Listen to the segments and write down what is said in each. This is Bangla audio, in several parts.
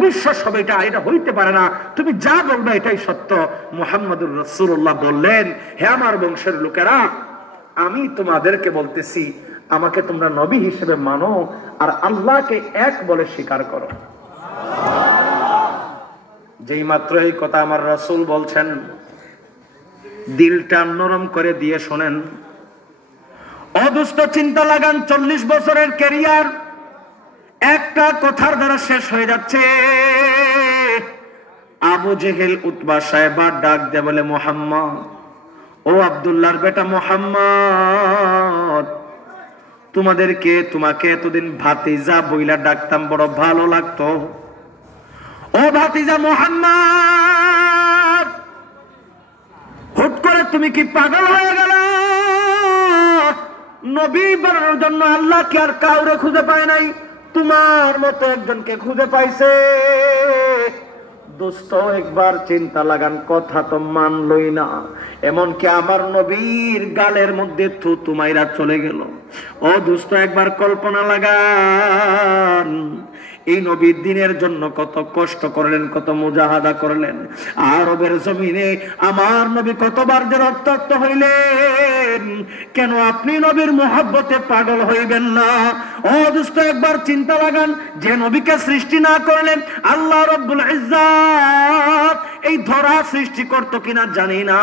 অবিশ্বাস হবে, এটা হইতে পারে না, তুমি যা বলবে এটাই সত্য। মুহাম্মদুর রাসূলুল্লাহ বললেন, হে আমার বংশের লোকেরা, আমি তোমাদেরকে বলতেছি, আমাকে তোমরা নবী হিসেবে মানো আর আল্লাহকে এক বলে স্বীকার করো। যেই মাত্র এই কথা আমার রাসূল বলছেন, দিলটা নরম করে দিয়ে শোনেন। অদুষ্ট চিন্তা লাগান, 40 বছরের ক্যারিয়ার একটা কথার দ্বারা শেষ হয়ে যাচ্ছে। আবু জেহেল উতবা সাহেবা ডাক দিয়ে বলে, মুহাম্মদ, ও আব্দুল্লাহর বেটা মুহাম্মদ, তোমাকে এতদিন ভাতিজা বইলা ডাকতাম, বড় ভালো লাগতো। ও ভাতিজা মুহাম্মদ, হুট করে তুমি কি পাগল হয়ে গেল? নবী বানানোর জন্য আল্লাহ কি আর কাউরে খুঁজে পায় নাই? তোমার মতো একজনকে খুঁজে পাইছে। দোস্ত একবার চিন্তা লাগান, কথা তো মানলই না, এমনকি আমার নবীর গালের মধ্যে থুতু মাইরা চলে গেল। ও দোস্ত একবার কল্পনা লাগান, এই নবীর দিনের জন্য কত কষ্ট করলেন, কত মুজাহাদা করলেন। আরবের জমিনে আমার নবী কতবার যে রক্তাক্ত হইলেন। কেন আপনি নবীর মোহাব্বতে পাগল হইবেন না? ও দোস্ত একবার চিন্তা লাগান, যে নবীকে সৃষ্টি না করলেন আল্লাহ রব্বুল ইজ্জত এই ধরা সৃষ্টি করতো কিনা জানি না,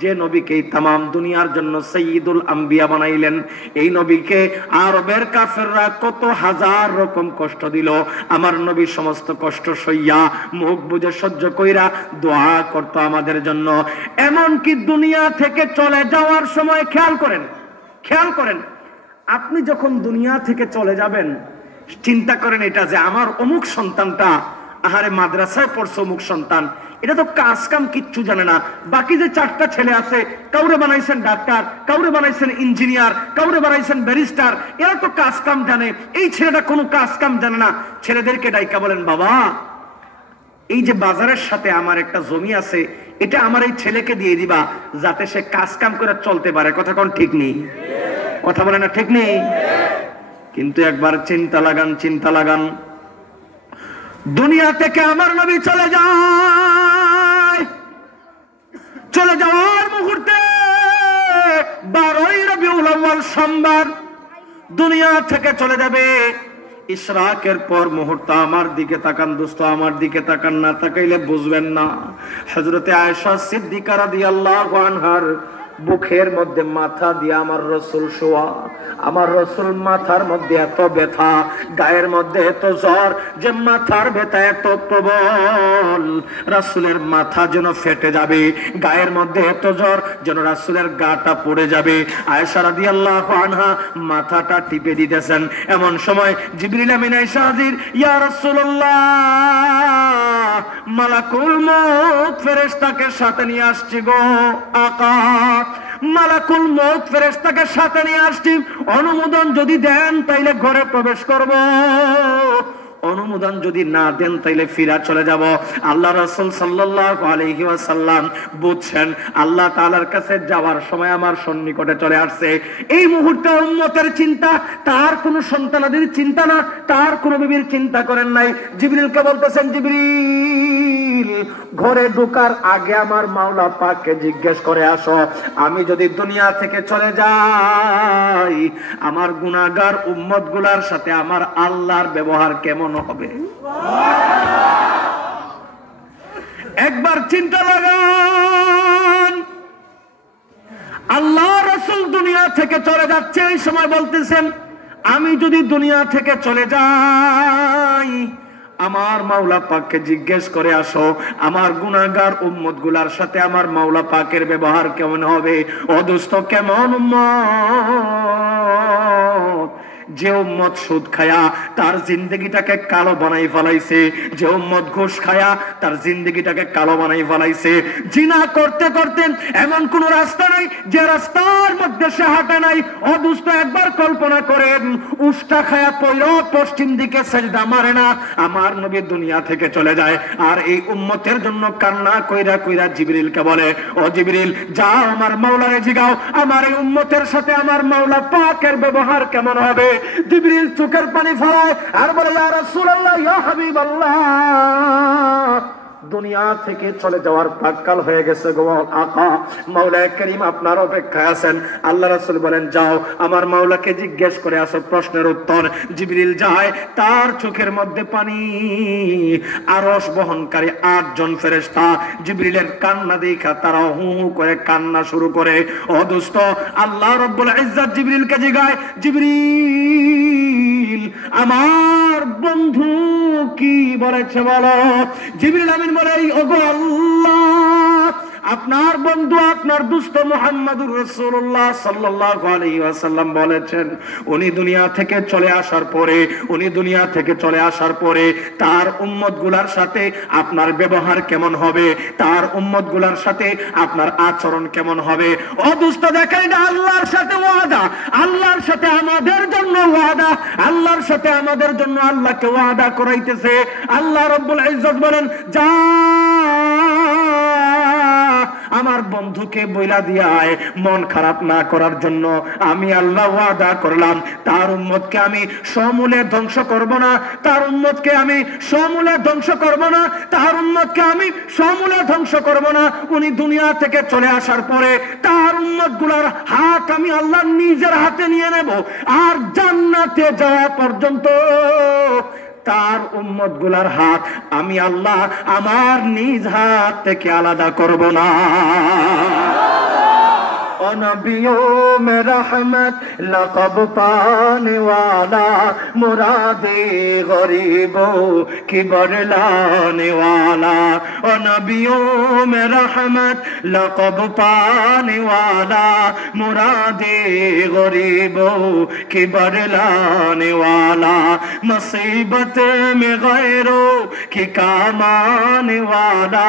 যে নবীকে তামাম দুনিয়ার জন্য সাইয়্যিদুল আম্বিয়া বানাইলেন, এই নবীকে আরবের কাফেররা কত হাজার রকম কষ্ট দিল। আমার নবী সমস্ত কষ্ট সইয়া মুখ বুজে সহ্য কইরা দোয়া করতো আমাদের জন্য। এমনকি দুনিয়া থেকে চলে যাওয়ার সময় খেয়াল করেন, আপনি যখন দুনিয়া থেকে চলে যাবেন, চিন্তা করেন এটা যে আমার অমুক সন্তানটা আহারে মাদ্রাসায় পড়ছে, অমুক সন্তান, এটা তো কাজ কাম কিচ্ছু জানে না। বাকি যে 4টা ছেলে আছে, কাউরে বানাইছেন ডাক্তার, কাউরে বানাইছেন ইঞ্জিনিয়ার, কাউরে বানাইছেন ব্যারিস্টার, এরা তো কাজ কাম জানে। এই ছেলেটা কোনো কাজ কাম জানে না। ছেলেদেরকে ডাইকা বলেন, বাবা, এই যে বাজারের সাথে আমার একটা জমি আছে, এটা আমার এই ছেলেকে দিয়ে দিবা, যাতে সে কাজ কাম করে চলতে পারে। কথা কোন ঠিক নেই? কথা বলে না ঠিক নেই? কিন্তু একবার চিন্তা লাগান, দুনিয়া থেকে আমার নবী চলে যাওয়ার মুহূর্তে 12ই রবিউল আউয়াল সোমবার দুনিয়া থেকে চলে যাবে। ইশরাকের পর মুহূর্ত আমার দিকে তাকান দোস্ত, আমার দিকে তাকান, না তাকাইলে বুঝবেন না। হযরতে আয়েশা সিদ্দিকা রাদিয়াল্লাহু আনহার বুকের মধ্যে মাথা দিয়ে আমার রাসূল শোয়া। আমার রাসূল মাথার মধ্যে এত ব্যথা, গায়ের মধ্যে এত জ্বর, যে মাথার ব্যথা এত প্রবল, রাসূলের মাথা যেন ফেটে যাবে। গায়ের মধ্যে এত জ্বর যেন রাসূলের গাটা পড়ে যাবে। আয়েশা রাদিয়াল্লাহু আনহা মাথাটা টিপে দিতেছেন। এমন সময় জিবরিল আমিন এসে হাজির। ইয়া রাসূলুল্লাহ, মালাকুল মউত ফেরেশতাকে সাথে নিয়ে আসছি গো আকা। মালাকুল মউত ফেরেশতাকে সাথে নিয়ে আসছি, অনুমোদন যদি দেন তাইলে ঘরে প্রবেশ করব, অনুমোদন যদি না দেন তাইলে ফিরা চলে যাব। আল্লাহ রাসূল সাল্লাল্লাহু আলাইহি ওয়াসাল্লাম বুঝছেন আল্লাহ তাআলার কাছে যাওয়ার সময় আমার সন্নিকটে চলে আসছে। এই মুহূর্তে উম্মতের চিন্তা, তার কোনো সন্তানাদের চিন্তা না, তার কোনো বিবির চিন্তা করেন নাই। জিবরিলকে বলতেছেন, জিবরিল, ঘরে ঢোকার আগে আমার মাওলা পাককে জিজ্ঞেস করে আসো, আমি যদি দুনিয়া থেকে চলে যাই আমার গুনাহগার উম্মত গুলার সাথে আমার আল্লাহর ব্যবহার কেমন হবে? একবার চিন্তা লাগান। আল্লাহ রাসূল দুনিয়া থেকে চলে যাচ্ছে, এই সময় বলতেছেন, আমি যদি দুনিয়া থেকে চলে যাই আমার মাওলা পাককে জিজ্ঞেস করে আসো আমার গুনাহগার উম্মত গুলার সাথে আমার মাওলা পাকের ব্যবহার কেমন হবে? ও দোস্ত, কেমন উম্মত? যে উম্মত সুদ খায়া তার জিন্দগিটাকে কালো বানাই ফেলাইছে, যে উম্মত ঘুষ খায়া তার জিন্দগিটাকে কালো বানাই ফেলাইছে, জিনা করতে করতে এমন কোন রাস্তা নাই যে রাস্তার মধ্যে সে হাঁটে নাই। অদুষ্ট একবার কল্পনা করেন, উষ্টা খায়া পয়রা পশ্চিম দিকে সেজদা মারে না, আমার নবী দুনিয়া থেকে চলে যায়। আর এই উম্মতের জন্য কান্না কইরা কইরা জিবরিলকে বলে, ও জিবরিল, যাও আমার মাওলারে জিগাও আমার এই উম্মতের সাথে আমার মাওলা পাকের ব্যবহার কেমন হবে। জিবরিল চোখের পানি ফেলায় আর বলে, ইয়া রাসূলুল্লাহ, ইয়া হাবিবাল্লাহ, দুনিয়া থেকে চলে যাওয়ার প্রাক্কাল হয়ে গেছে গো আকা, মাওলায়ে কারীম আপনার অপেক্ষায় আছেন। আল্লাহ রাসূল বলেন, যাও আমার মাওলাকে জিজ্ঞেস করে আসো প্রশ্নের উত্তর। জিবরিল যায়, তার চোখের মধ্যে পানি। আরশ বহনকারী 8 জন ফেরেশতা জিবরিলের কান্না দেখা তারা হু হু করে কান্না শুরু করে। ও দোস্ত, আল্লাহ রাব্বুল ইজ্জত জিবরিলকে জিগায়, জিবরিল আমার বন্ধু কি বলেছে বলো? জিবরিল আমিন বলে, ওগো আল্লাহ, আপনার বন্ধু আপনার দুস্থ মুহাম্মদুর রাসূলুল্লাহ সাল্লাল্লাহু আলাইহি ওয়াসাল্লাম বলেছেন, উনি দুনিয়া থেকে চলে আসার পরে তার উম্মতগুলার সাথে আপনার ব্যবহার কেমন হবে, তার উম্মতগুলার সাথে আপনার আচরণ কেমন হবে। ও দুস্থ, দেখেন এটা আল্লাহর সাথে ওয়াদা, আল্লাহর সাথে আমাদের জন্য ওয়াদা, আল্লাহর সাথে আমাদের জন্য আল্লাহকে ওয়াদা করাইতেছে। আল্লাহ রাব্বুল ইজ্জত বলেন, যা আমার বন্ধুকে বইলা দিয়ায় মন খারাপ না করার জন্য আমি আল্লাহ ওয়াদা করলাম, তার উম্মতকে আমি সমূলে ধ্বংস করব না, তার উম্মতকে আমি সমূলে ধ্বংস করব না, তার উম্মতকে আমি সমূলে ধ্বংস করব না। উনি দুনিয়া থেকে চলে আসার পরে তার উম্মতগুলোর হাত আমি আল্লাহ নিজের হাতে নিয়ে নেব, আর জান্নাতে যাওয়া পর্যন্ত তার উম্মতগুলার হাত আমি আল্লাহ আমার নিজ হাত থেকে আলাদা করব না। नबियों में रहमत लक़ब पाने वाला, मुरादे गरीबों की बरलाने वाला। और नबियों में रहमत लक़ब पाने वाला, मुरादे गरीबों की बरलाने वाला। मुसीबत में गैरों की काम आने वाला,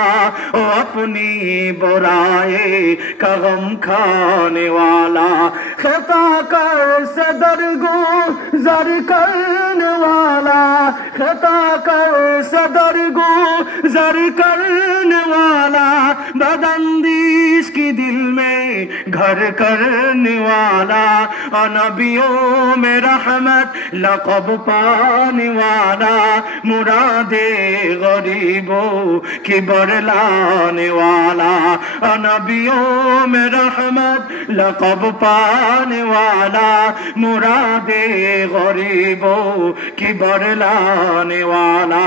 ओ अपनी बुराई का गम खाने वाला। खता कर से दरगुजर करने वाला, खता कर से दरगुजर करने वाला। बदअंदीश की दिल में घर करने वाला। और नबियों में रहमत लक़ब पाने वाला, मुरादे गरीबों की बरलाने वाला। और नबियों में रहमत लक़ब पाने वाला, मुरादे गरीबों की बरलाने वाला।